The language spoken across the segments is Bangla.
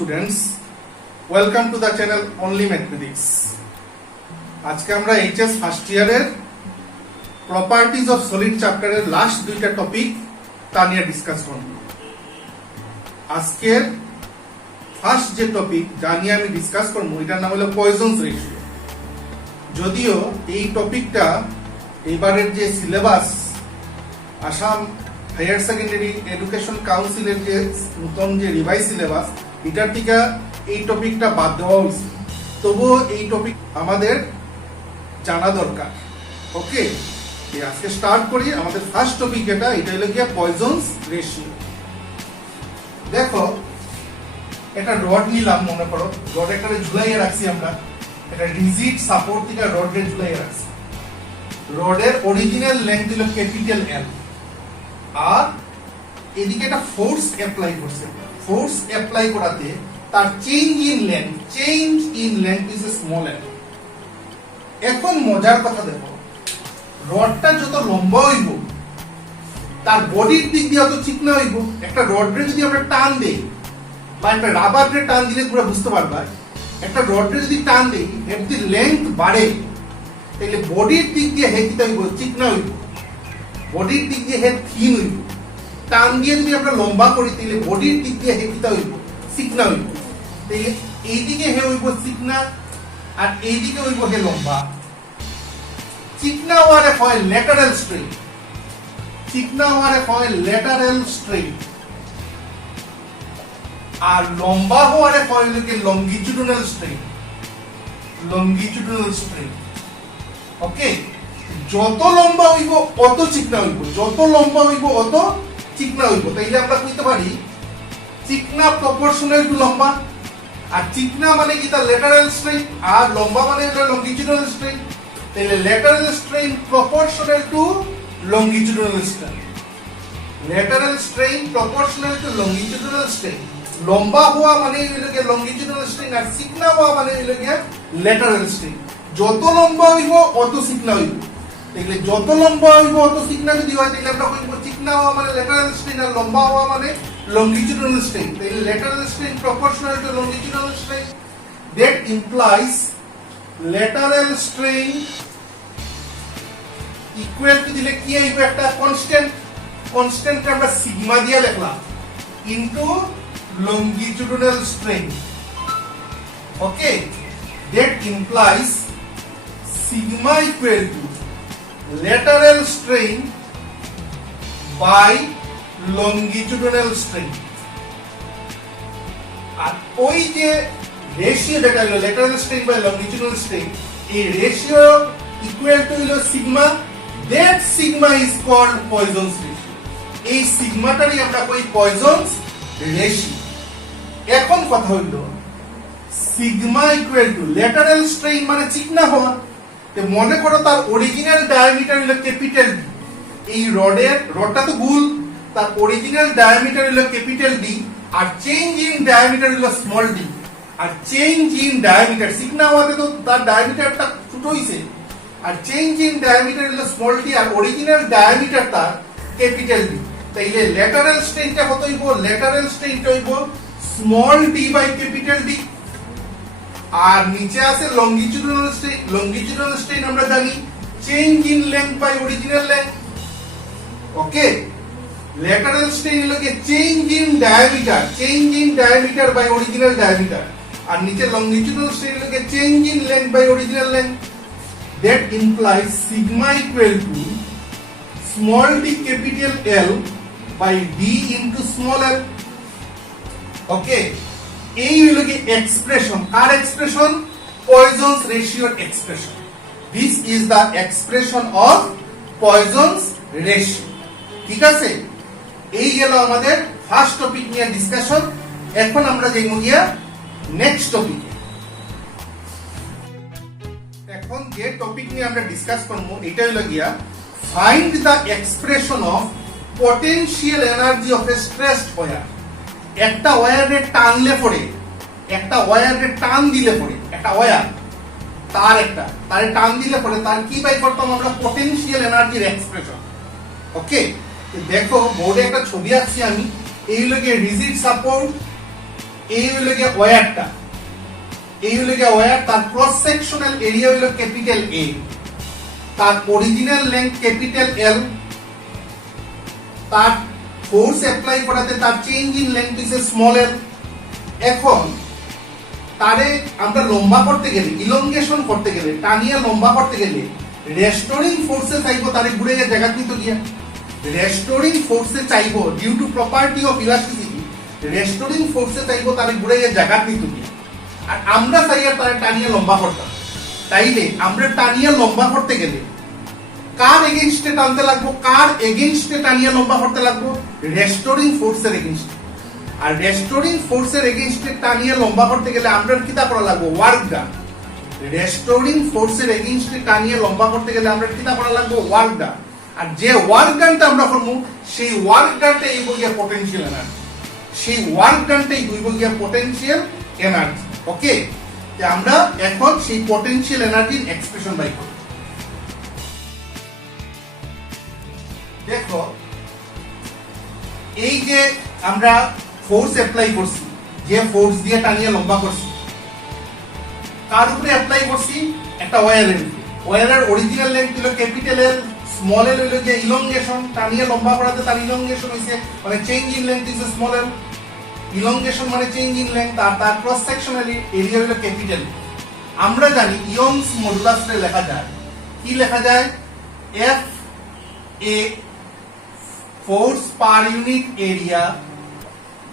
students, welcome to the channel Only Mathematics. আজকে আমরা এইচএস ফার্স্ট ইয়ারের প্রপার্টিজ অফ সলিড চ্যাপ্টারের লাস্ট দুইটা টপিক তা নিয়ে ডিসকাস করব। আজকের ফার্স্ট যে টপিক যা নিয়ে আমি ডিসকাস করব এটার নাম হলো পয়জনস রেশিও। যদিও এই টপিকটা এবারের যে syllabus Assam higher secondary education কাউন্সিলের যে নতুন যে রিভাইজ সিলেবাস এটার থেকে এই টপিকটা বাদ দেওয়া হয়েছে, তবুও এই টপিক আমাদের জানা দরকার। ওকে, আজকে স্টার্ট করি। আমাদের ফার্স্ট টপিক এটা হলো গিয়ে পয়জনস রেশিও। দেখো, একটা রড নিলাম, মনে করো রড একটা ঝুলাইয়ে রাখছি আমরা, এটা রিজিড সাপোর্ট থেকে রডে ঝুলাইয়ে রাখছি। রডের অরিজিনাল লেন্থ হলো ক্যাপিটাল এল, আর এদিকে একটা ফোর্স অ্যাপ্লাই করছে। ফোর্স অ্যাপ্লাই করাতে তার change in length is a small এল। এখন মজার কথা দেখো, রডটা যত লম্বা হইব তার বডির দিক দিয়ে অত চিকনা হইব। একটা রডরে যদি আমরা টান দেই বা একটা রাবারে টান দিলে পুরো বুঝতে পারবা, একটা রডরে যদি টান দেই এর যদি লেন্থ বাড়ে তাহলে বডির দিক দিয়ে হেকিতে হইব চিকনা হইব, বডির দিক দিয়ে হে থিন হইব। টান দিয়ে যদি আমরা লম্বা করি তাহলে বডির দিক দিয়ে হেকিতে হইব চিকনা হইব। তাহলে এইদিকে হে হইব চিকনা আর এইদিকে হইব হে লম্বা। চিকনা হওয়ারে হয় ল্যাটারাল স্ট্রেইন, চিকনা হওয়ারে হয় ল্যাটারাল স্ট্রেইন, আর লম্বা হওয়ারে হয় হলো লঙ্গিটিউডিনাল স্ট্রেইন, লঙ্গিটিউডিনাল স্ট্রেইন। ওকে, যত লম্বা হইব অত চিকনা হইব, যত লম্বা হইব অত চিকনা হইব। তাইলে আমরা কইতে পারি চিকনা প্রপোর্শনাল টু লম্বা, আর চিকনা মানে কি তার ল্যাটারাল স্ট্রেইন, আর লম্বা মানে এটা লঙ্গিটিউডিনাল স্ট্রেইন। তাহলে lateral strain proportional to longitudinal strain, lateral strain proportional to longitudinal strain. লম্বা হওয়া মানে হইল কি লঙ্গিটিউডিনাল স্ট্রেইন, আর চিকনা হওয়া মানে হইল কি ল্যাটারাল স্ট্রেইন। যত লম্বা হইব অত চিকনা হইব। তাহলে যত লম্বা হইব অত চিকনা যদি হয় তাহলে আমরা কইব চিকনা হওয়া মানে ল্যাটারাল স্ট্রেইন, আর লম্বা হওয়া মানে longitudinal strain. তাহলে lateral strain proportional to longitudinal strain. That implies lateral strain equal to দিলে কি হইব, একটা কনস্ট্যান্ট আমরা সিগমা দিয়ে লিখলাম into longitudinal strain. Okay, that implies sigma equal to lateral strain by longitudinal strain. আর ওই যে রেশিও যেটা হলো lateral strain by longitudinal strain, এই রেশিও ইকুয়াল টু হলো sigma. That sigma is called Poisson's ratio. এই সিগমাটারই আমরা কই পয়জনস রেশিও। এখন কথা হইলো sigma equal to lateral strain মানে চিকনা হওয়া। তো মনে করো তার অরিজিনাল ডায়ামিটার হলো ক্যাপিটাল ডি। এই রডটা তো গোল, তার অরিজিনাল ডায়ামিটার হলো ক্যাপিটাল ডি, আর চেঞ্জ ইন ডায়ামিটার হলো স্মল ডি। আর চেঞ্জ ইন ডায়ামিটার চিকনা হওয়াতে তো তার ডায়ামিটারটা ছোট হইছে, আর চেঞ্জ ইন ডায়ামিটার হলো স্মল ডি, আর অরিজিনাল ডায়ামিটার তার ক্যাপিটাল ডি। তাইলে ল্যাটারাল স্ট্রেইনটা কত হইব, ল্যাটারাল স্ট্রেইনটা হইব small D by capital D. আর নিচে আছে লঙ্গিটিউডিনাল স্ট্রেইন। লঙ্গিটিউডিনাল স্ট্রেইন আমরা জানি change in length by original length. Okay, lateral strain হলো কি change in diameter by original diameter, আর নিচে longitudinal strain হলো কি change in length by original length. that implies sigma equal to small d capital L by d into small l. Okay, এই হলো কি এক্সপ্রেশন। আর এক্সপ্রেশন পয়জনস রেশিওর expression. This is the expression of Poisson's ratio. ঠিক আছে, এই গেল আমাদের ফার্স্ট টপিক নিয়ে ডিসকাশন। এখন আমরা যাইব গিয়া নেক্সট টপিকে। এখন যে টপিক নিয়ে আমরা ডিসকাস করব এটা হলো গিয়া find the expression of potential energy of a stressed wire. একটা ওয়্যারে টানলে পড়ে, একটা ওয়্যারে টান দিলে পড়ে, একটা ওয়্যার তারে টান দিলে পড়ে তার কি বাই করতাম আমরা, পটেনশিয়াল এনার্জির এক্সপ্রেশন। ওকে, দেখো বোর্ডে একটা ছবি আঁকছি আমি। এই হলো রিজিড সাপোর্ট, এই হলো গিয়ে ওয়্যারটা, এই হলো গিয়ে ওয়্যার, তার ক্রস সেকশনাল এরিয়া হলো ক্যাপিটাল এ, তার অরিজিনাল লেন্থ ক্যাপিটাল এল, তার ফোর্স অ্যাপ্লাই করাতে তার change in length is small এল। এখন তারে আমরা লম্বা করতে গেলে, ইলংগেশন করতে গেলে, টানিয়া লম্বা করতে গেলে রেস্টোরিং ফোর্সে চাইবো তারে ঘুরে গিয়ে জায়গা কিন্তু গিয়া রেস্টোরিং ফোর্সে চাইবো due to property of elasticity, restoring ফোর্সে চাইবো তারে ঘুরে গিয়ে জায়গা কিন্তু গিয়া। আর আমরা চাই আর তারে টানিয়া লম্বা করতাম, তাইলে আমরা টানিয়া লম্বা করতে গেলে কার এগেইনস্টে টানতে লাগবো, কার এগেইনস্টে টানিয়া লম্বা করতে লাগবো? রেস্টোরিং ফোর্সের এগেইনস্টে। আর রেস্টোরিং ফোর্সের এগেইনস্টে টানিয়া লম্বা করতে গেলে আমরা কিতা করা লাগবো? Work done. রেস্টোরিং ফোর্সের এগেইনস্টে টানিয়া লম্বা করতে গেলে আমরা কিতা করা লাগবো? Work done. আর যে ওয়ার্ক ডানটা আমরা করবো সেই ওয়ার্ক ডানটা এই বগিয়া পটেনশিয়াল এনার্জি, সেই ওয়ার্ক ডানটাই দুই বগিয়া পটেনশিয়াল এনার্জি। ওকে, আমরা এখন সেই পটেনশিয়াল এনার্জির এক্সপ্রেশন বাই করি। দেখো, এই যে আমরা ফোর্স অ্যাপ্লাই করছি, যে ফোর্স দিয়ে টানিয়ে লম্বা করছি, কার উপরে অ্যাপ্লাই করছি? একটা ওয়্যারের। ওয়্যারের অরিজিনাল লেন্থ ছিল ক্যাপিটাল এল, স্মল এল হইল যে ইলংগেশন, টানিয়ে লম্বা করাতে তার ইলংগেশন হইছে, মানে change in length is small L. Elongation মানে চেঞ্জ ইন লেন্থ, আর তার ক্রস সেকশনাল এরিয়া হইল ক্যাপিটাল। আমরা জানি ইয়ংস মডুলাসে লেখা যায়, কি লেখা যায়? F A force per unit area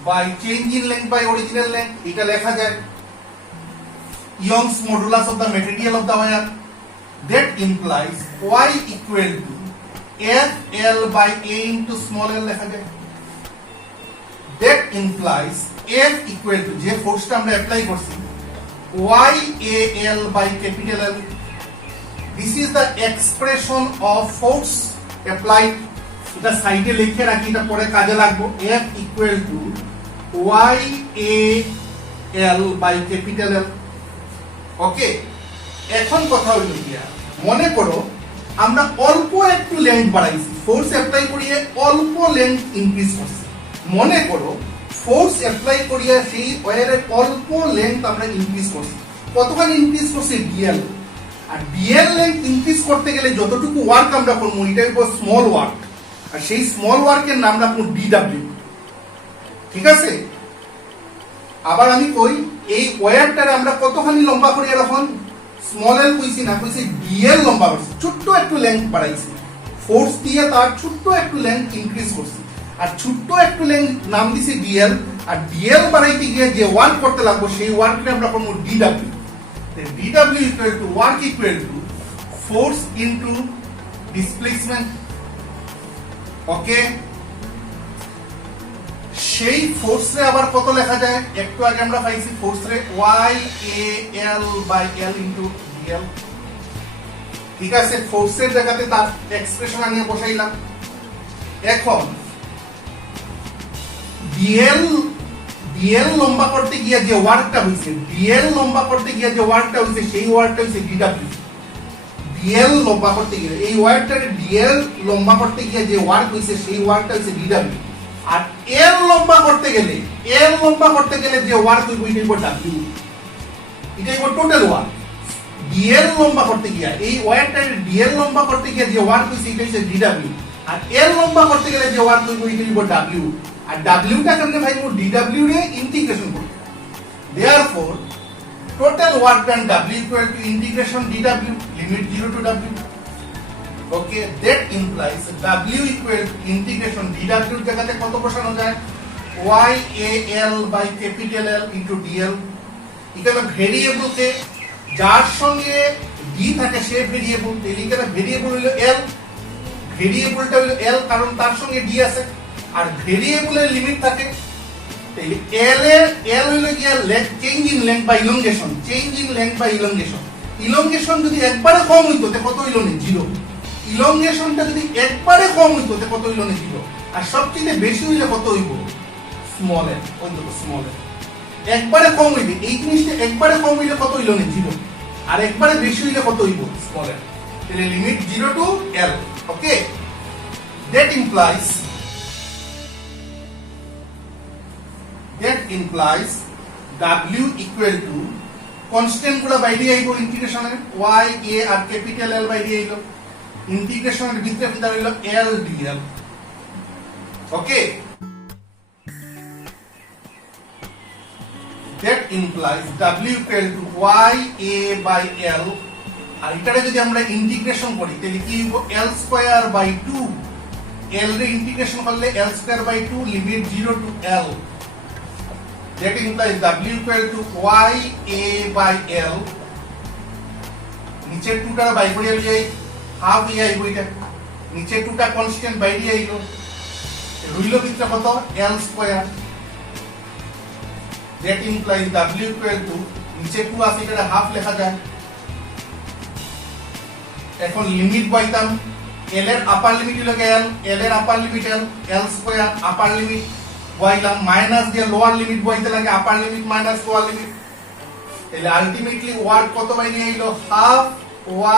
by change in length by original length, এটা লেখা যায় Young's modulus of the material of the wire, that implies y equal to FL by A into small l লেখা যায়। that implies F equal to যে ফোর্সটা আমরা অ্যাপ্লাই করছি YAL by capital L. This is the expression of force applied. এটা সাইডে লিখে রাখি, এটা পরে কাজে লাগবে। F equal to YAL by capital L. ওকে, এখন কথা হইল কি, মনে করো আমরা অল্প একটু লেন্থ বাড়াইছি, ফোর্স অ্যাপ্লাই করিয়ে অল্প লেন্থ ইনক্রিজ করছি। মনে করো ফোর্স অ্যাপ্লাই করিয়া সেই ওয়্যারের অল্প লেন্থ আমরা ইনক্রিজ করছি। কতখানি ইনক্রিজ করছি? ডিএল। আর ডিএল লেন্থ ইনক্রিজ করতে গেলে যতটুকু ওয়ার্ক আমরা করবো এটা হইব স্মল ওয়ার্ক, আর সেই স্মল ওয়ার্কের নাম রাখবো ডিডব্লিউ। ঠিক আছে, আবার আমি কই এই ওয়্যারটারে আমরা কতখানি লম্বা করি? এখন স্মল এল কইছি না, কইছি ডিএল লম্বা করছি, ছোট্ট একটু লেন্থ বাড়াইছি, ফোর্স দিয়ে তার ছোট্ট একটু লেন্থ ইনক্রিজ করছি, আর ছোট্ট একটু লেন্থ নাম দিছি ডিএল। আর ডিএল বাড়াইতে গিয়ে যে ওয়ার্ক করতে লাগবো সেই ওয়ার্ককে আমরা করবো d W. D W equal to work equal to force into displacement. Okay, সেই ফোর্সে আবার কত লেখা যায়? একটু আগে আমরা পাইছি ফোর্সে YAL by L into DL। ঠিক আছে, ফোর্সের জায়গাতে তার এক্সপ্রেশন আনিয়ে বসাইলাম। এখন ডিএল লম্বা করতে গিয়ে যে ওয়ার্কটা হইছে, ডিএল লম্বা করতে গিয়ে যে ওয়ার্কটা হইছে সেই ওয়ার্কটা হইছে ডিডব্লিউ। ডিএল লম্বা করতে গিয়ে এই ওয়ার্কটাকে ডিএল লম্বা করতে গিয়ে যে ওয়ার্ক হইছে সেই ওয়ার্কটা হইছে ডিডব্লিউ। আর এল লম্বা করতে গেলে যে ওয়ার্ক হইব এটা হইব ডাব্লিউ, এটা হইব টোটাল ওয়ার্ক। ডিএল লম্বা করতে গিয়ে এই ওয়্যারটাকে ডিএল লম্বা করতে গিয়ে যে ওয়ার্ক হইছে এটা হইছে ডিডব্লিউ, আর এল লম্বা করতে গেলে যে ওয়ার্ক হইব এটা হইব ডাব্লিউ। আর ডাব্লিউটা কেমনে ভাইব? ডিডব্লিউ রে ইন্টিগ্রেশন করতে। Therefore total work done W equal to integration dW, limit 0 to W. Okay, that implies W equal to integration dW জায়গাতে কত বসানো যায়? YAL by capital L into DL. এখানে ভেরিয়েবল কে যার সঙ্গে D থাকে সে ভেরিয়েবল, এখানে ভেরিয়েবল হলো L, ভেরিয়েবলটা হলো L কারণ তার সঙ্গে D আছে, আর ভেরিয়েবলের লিমিট থাকে। L হইলো গিয়া change in length by elongation, change in length by elongation. Elongation যদি একবারে কম হইতো তে কত হইলো না? 0। ইলংগেশনটা যদি একবারে কম হইতো তে কত হইলো না? 0। আর সবচেয়ে বেশি হইলে কত হইব? স্মল এল। ওই দেখো স্মল এল একবারে কম হইবে, এই জিনিসটা একবারে কম হইলে কত হইলো না? 0। আর একবারে বেশি হইলে কত হইব? Small L. তাহলে limit 0 to L। Okay, that implies W equal to constant গুলো বাইরে আইব ইন্টিগ্রেশনের y a আর ক্যাপিটাল L বাইরে আইল ইন্টিগ্রেশনের ভিতরে ভিতরে হইল L dl okay that implies W equal to y a by L আর এটারে যদি আমরা ইন্টিগ্রেশন করি তাহলে কি হইব L স্কয়ার বাই 2 L রে ইন্টিগ্রেশন করলে L square by 2 limit 0 to L that implies W equal to y a by L নিচে 2 টা বাই করে যাই হাফ এ আইব এটা নিচে 2 টা কনস্ট্যান্ট বাইরে আইলো রইল ভিতরে কত L square that implies W equal to নিচে 2 আছে এটা হাফ লেখা যায় এখন লিমিট পাইতাম L এর আপার লিমিট হলো L L এর upper limit L square upper limit বইলাম মাইনাস দিয়ে লোয়ার লিমিট বইতে লাগে upper limit minus lower limit তাহলে আলটিমেটলি ওয়ার্ক কত বাইরে আইলো half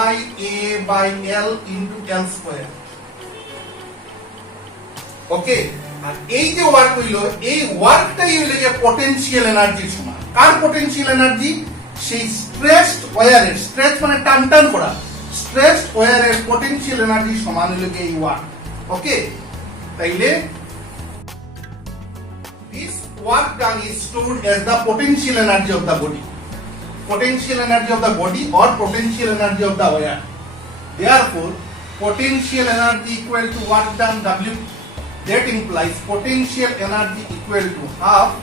y a by L into L square okay আর এই যে ওয়ার্ক হইলো এই ওয়ার্কটাই হইলো যে পটেনশিয়াল এনার্জির সমান কার পটেনশিয়াল এনার্জি সেই স্ট্রেসড ওয়্যারের স্ট্রেস মানে টানটান করা স্ট্রেসড ওয়্যারের পটেনশিয়াল এনার্জি সমান হইলো এই ওয়ার্ক ওকে তাইলে this work done is stored as the potential energy of the body potential energy of the body or potential energy of the wire therefore potential energy equal to work done W that implies potential energy equal to half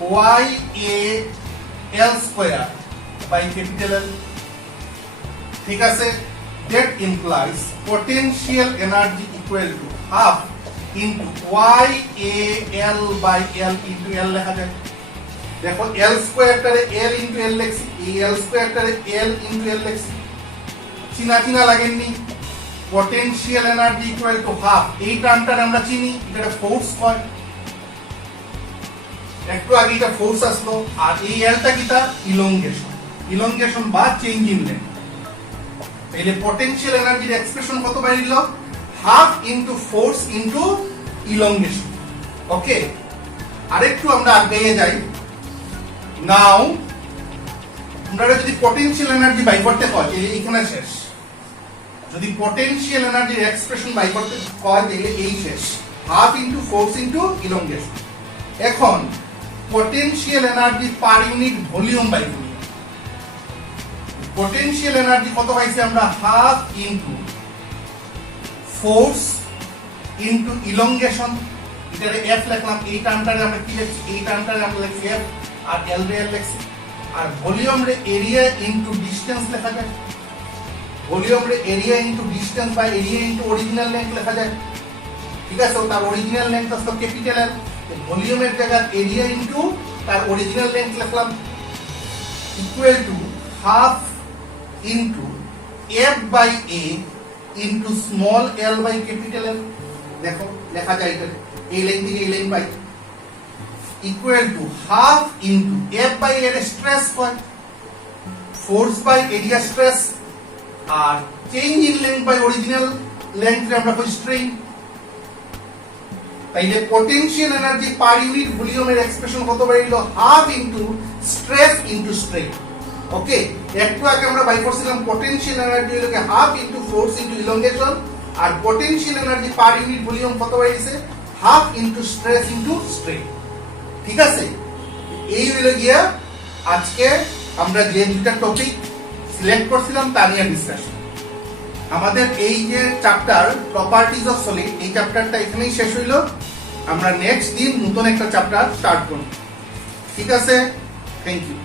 y a L square by capital L ঠিক আছে that implies potential energy equal to half into y a L by L into L লেখা যায় দেখো L স্কয়ারটারে L into L লিখছি এই L স্কয়ারটারে L into L লিখছি চিনা চিনা লাগেননি potential energy equal to half এই টার্মটা আমরা চিনি এটা ফোর্স কয় একটু আগে এটা ফোর্স আসলো আর এই Lটা কিটা ইলংগেশন বা চেঞ্জ ইন লেন্থ তাহলে potential energy এর এক্সপ্রেশন কত বাইরলো half into force into elongation ওকে আরেকটু আমরা আগে যাই নাও আমরা যদি potential energy বাই করতে হয় এইখানে শেষ যদি potential energy এক্সপ্রেশন বাই করতে হয় তাহলে এই শেষ half into force into elongation এখন potential energy per unit volume by volume potential energy কত পাইছি আমরা half into force into elongation এটারে F লিখলাম এই টার্মটারে আমরা কি লিখছি এই টার্মটারে আমরা লিখছি F আর L রে L লিখছি আর ভলিউম রে এরিয়া ইনটু ডিসটেন্স লেখা যায় ভলিউম রে area into distance by area into original length লেখা যায় ঠিক আছে তার অরিজিনাল লেন্থ আছে ক্যাপিটাল L ভলিউমের জায়গায় এরিয়া ইনটু তার অরিজিনাল লেন্থ লিখলাম equal to half into F by A into small l by capital L দেখো লেখা যায় এটা এই লাইন থেকে এই line by equal to half into F by A এর স্ট্রেস কয় ফোর্স বাই এরিয়া স্ট্রেস আর change in length by original length আমরা কই স্ট্রেইন তাইলে পটেনশিয়াল এনার্জি পার ইউনিট ভলিউমের এক্সপ্রেশন কত বাইরলো half into stress into strain okay একটু আগে আমরা বাই করছিলাম পটেনশিয়াল এনার্জি হলো half into force into elongation আর potential energy per unit volume কত বাইছে half into stress into strain ঠিক আছে এই হলো গিয়া আজকে আমরা যে দুটো টপিক সিলেক্ট করছিলাম তা নিয়ে ডিসকাশন আমাদের এই যে চ্যাপ্টার প্রপার্টিজ অফ সলিড এই চ্যাপ্টারটা এখানেই শেষ হইলো আমরা নেক্সট দিন নতুন একটা চ্যাপ্টার স্টার্ট করব ঠিক আছে থ্যাংক ইউ